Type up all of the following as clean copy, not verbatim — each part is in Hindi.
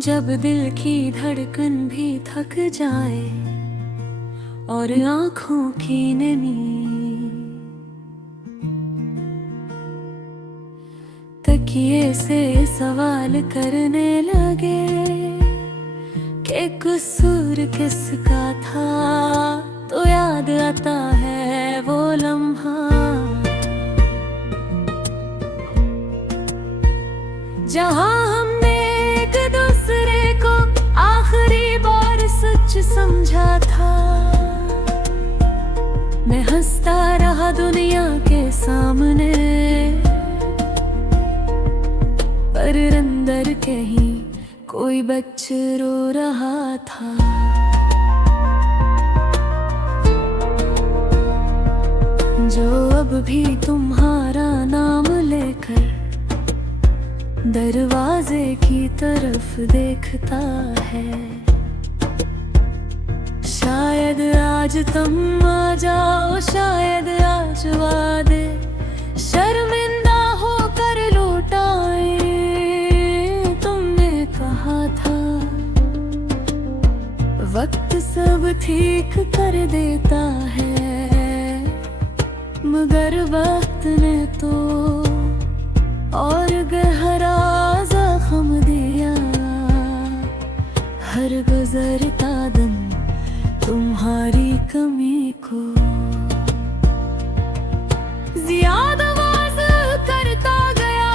जब दिल की धड़कन भी थक जाए और आँखों की नमी तकिए से सवाल करने लगे कि कसूर किसका था, तो याद आता है वो लम्हा जहाँ हमने एक दूसरे को आखिरी बार सच समझा था। मैं हंसता रहा दुनिया के सामने, पर अंदर कहीं कोई बच्चा रो रहा था। जो अब भी तुम्हारा नाम लेकर दरवाजे की तरफ देखता है, शायद आज तुम आ जाओ, शायद आज वादे शर्मिंदा होकर लौटाए। तुमने कहा था वक्त सब ठीक कर देता है, मगर वक्त ने तो और गहरा जख्म दिया। हर गुजरता दिन तुम्हारी कमी को ज्यादा आवाज करता गया,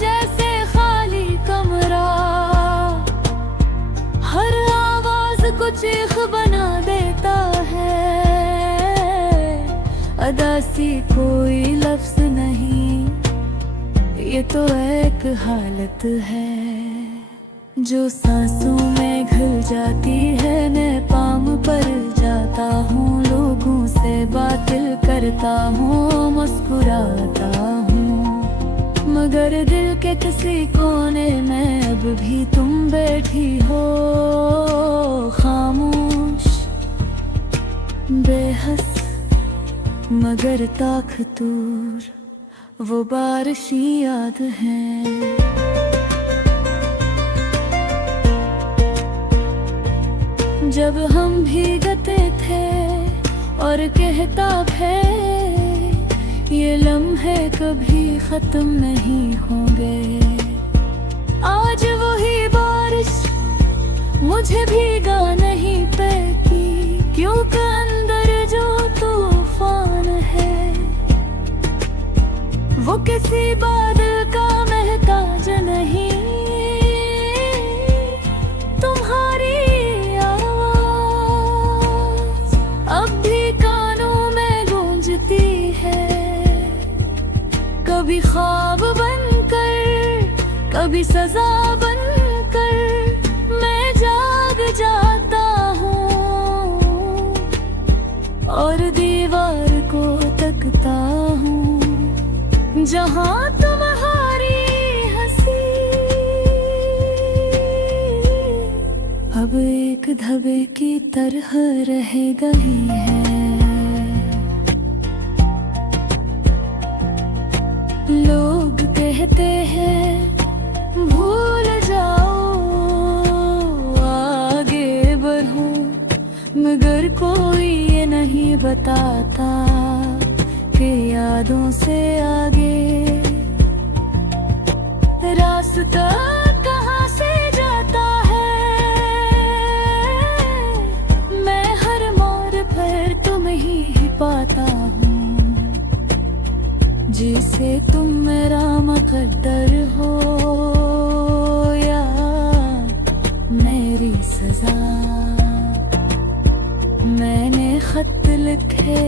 जैसे खाली कमरा हर आवाज को चीख बना देता है। अदासी कोई लफ्ज नहीं, ये तो एक हालत है जो सांसों में घुल जाती है। मैं पाम पर जाता हूँ, लोगों से बातें करता हूँ, मुस्कुराता हूँ, मगर दिल के किसी कोने में अब भी तुम बैठी हो, खामोश बेहस मगर ताकतूर। वो बारिशी याद है जब हम भीगते थे और कहता है ये लम्हे कभी खत्म नहीं होंगे। आज वही बारिश मुझे भीगा नहीं पाती, क्योंकि अंदर जो तूफान है वो किसी बादल का महताज नहीं। तुम्हारी आवाज अब भी कानों में गूंजती है, कभी ख्वाब बनकर, कभी सजा बनकर मैं जाग जाता हूँ और दीवार को तकता हूँ जहाँ तुम्हारी हंसी अब एक धब्बे की तरह रह गई है। लोग कहते हैं भूल जाओ, आगे बढ़ो, मगर कोई ये नहीं बताता कि यादों से आगे रास्ता कहाँ से जाता है। मैं हर मोड़ पर तुम ही पाता हूँ, जिसे तुम मेरा मुकद्दर हो या मेरी सजा। मैंने खत लिखे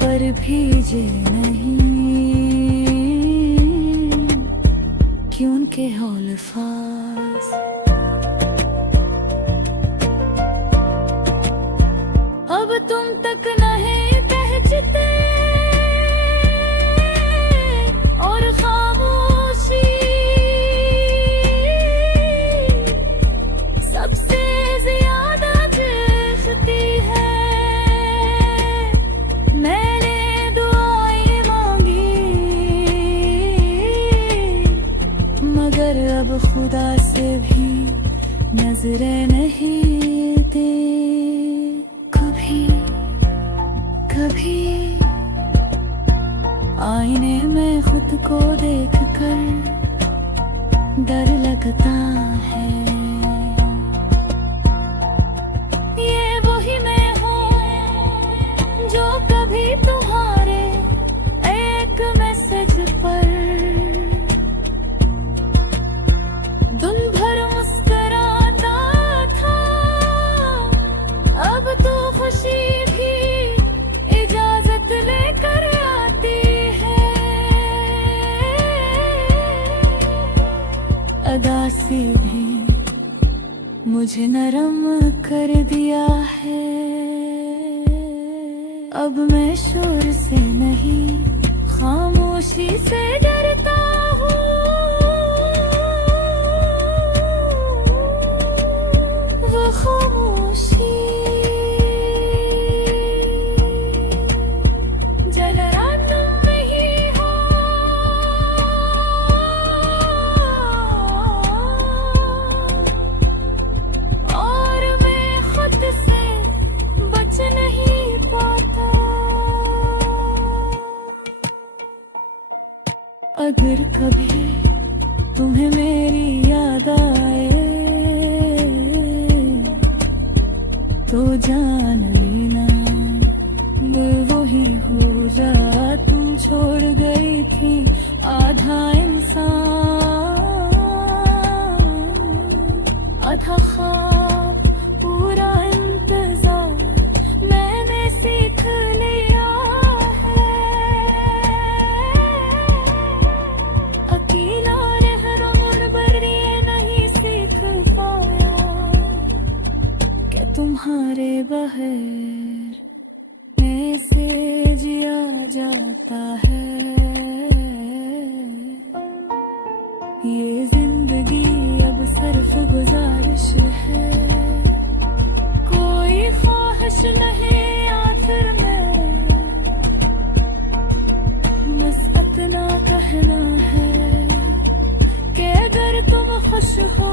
पर भीजे नहीं, क्यों उनके अल्फाज अब तुम तक नहीं पहुंचते और खामोशी सबसे ज्यादा दिखती है। मैंने दुआएं मांगी अब खुदा से भी नजरें नहीं दे। कभी कभी आईने में खुद को देखकर डर लगता है। ये वही मैं हूँ जो कभी तुम्हारे एक मैसेज पर दिन भर मुस्कुराता था। अब तो खुशी भी इजाजत लेकर आती है। अदा से भी मुझे नरम कर दिया है। अब मैं शोर से नहीं खामोशी से डरता हूँ। वो खामोशी जलरा तुम ही हो। और मैं खुद से बच नहीं पाता। अगर कभी तुम्हें मेरी याद आए तो जान लेना मैं वही हो जा तुम छोड़ गई थी। आधा इंसान आधा ख्वाब पूरा इंतजार मैंने सीख लिया है। अकेला रहना मुड़ ये नहीं सीख पाया कि तुम्हारे बगैर में से जिया जाता है। ये जिंदगी अब सिर्फ गुजारिश है। कोई ख्वाहिश नहीं आखिर में बस इतना कहना है कि अगर तुम खुश हो